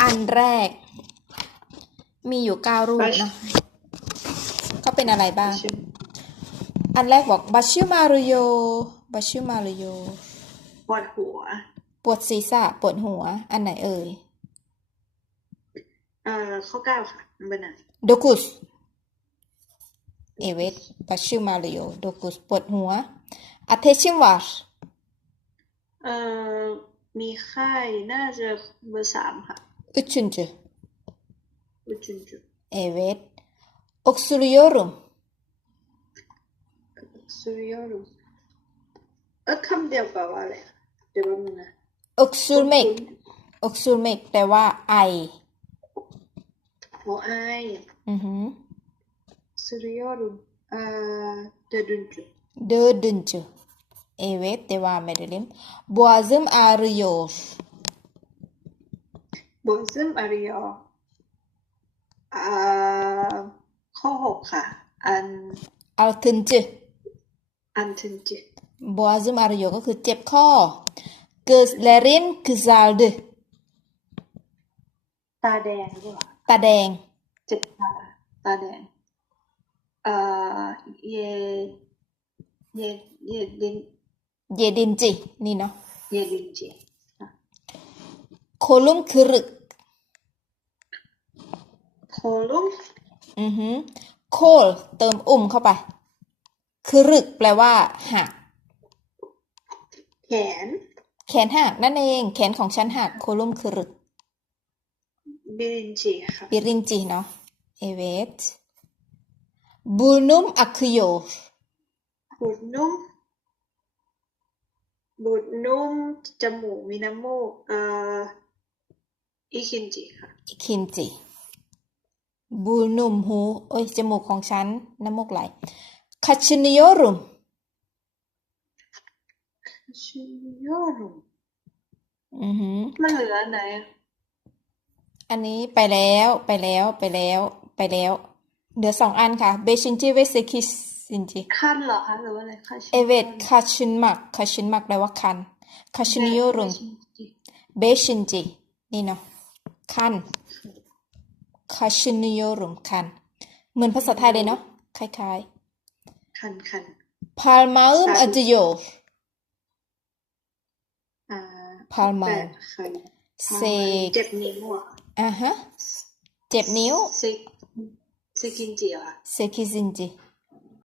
อันแรก มีอยู่เก้ารูปเนาะก็เป็นอะไรบ้างชื่ออันแรกบอกบัชชิมารุโยบัชชิมารุโยปวดหัว ปวดศีรษะ ปวดหัว อันไหนเอ่ย เอ่อข้อเก้าค่ะมันเป็นอะไรโดกุสเอเวตบัชชิมารุโยโดกุสปวดหัวอาเทชิมวาร์เอ่อมีไข้น่าจะเบอร์สามค่ะ อุชุนจุอุจุนจุเอเวตอกซุรุโยรุมสุริยรุมเออคำเดียวแปลว่าอะไรอะเดี๋ยวแป๊บนึงนะอ กซูเมกอกซูเมกแปลว่าไอหัวไออือหือสุริยรุมเอ่อเดดุนจุ Dördüncü. Evet devam edelim. Boğazım ağrıyor. บวซึมอาริยออ่าข้อหกค่ะ อัน Altıncı. อันทึนจิ Boğazım ağrıyor ก็คือเจ็บคอ Gözlerin kızardı. ตาแดงหรือเปล่าตาแดง เจ็บตาตาแดงเอ่อเยเยเยดิน Yedinci. นี่เนาะเยดินจิค่ะ Kolum kırık. โคลุ มอือหือโคลเติมอุ่มเข้าไปครึกแปลว่าหัก แขน แขนหักนั่นเอง แขนของฉันหักโคลุมครึก บิรินจิค่ะ Birinci เนาะ Evet. Burnum akıyor. บูดนุ่มบูดนุ่มจมูกมีน้ำมูกเอ่ออีคินจิค่ะ ikinci burnum หู เอ้ย จมูกของฉัน น้ำมูกไหล kaçınıyorum ชิโยรุมอือหือมันเหลืออันไหนอะอันนี้ไปแล้ว ไปแล้ว ไปแล้ว ไปแล้ว เหลือสองอันค่ะ beşinci ve sekizinci คันเหรอคะ หรือว่าอะไรคะ evet kaçınmak kaçınmak แปลว่าคัน kaçınıyorum beşinci นี่เนาะคัน kaçınıyorum คัน เหมือนภาษาไทยเลยเนาะคล้ายคันคันๆ parmağım Sen- acıyor อ่า Parmağım แปดคันเซกเจ็บนิ้วอะอ่าฮะ เจ็บนิ้วเซกเซกินจิเหรอคะ sekizinci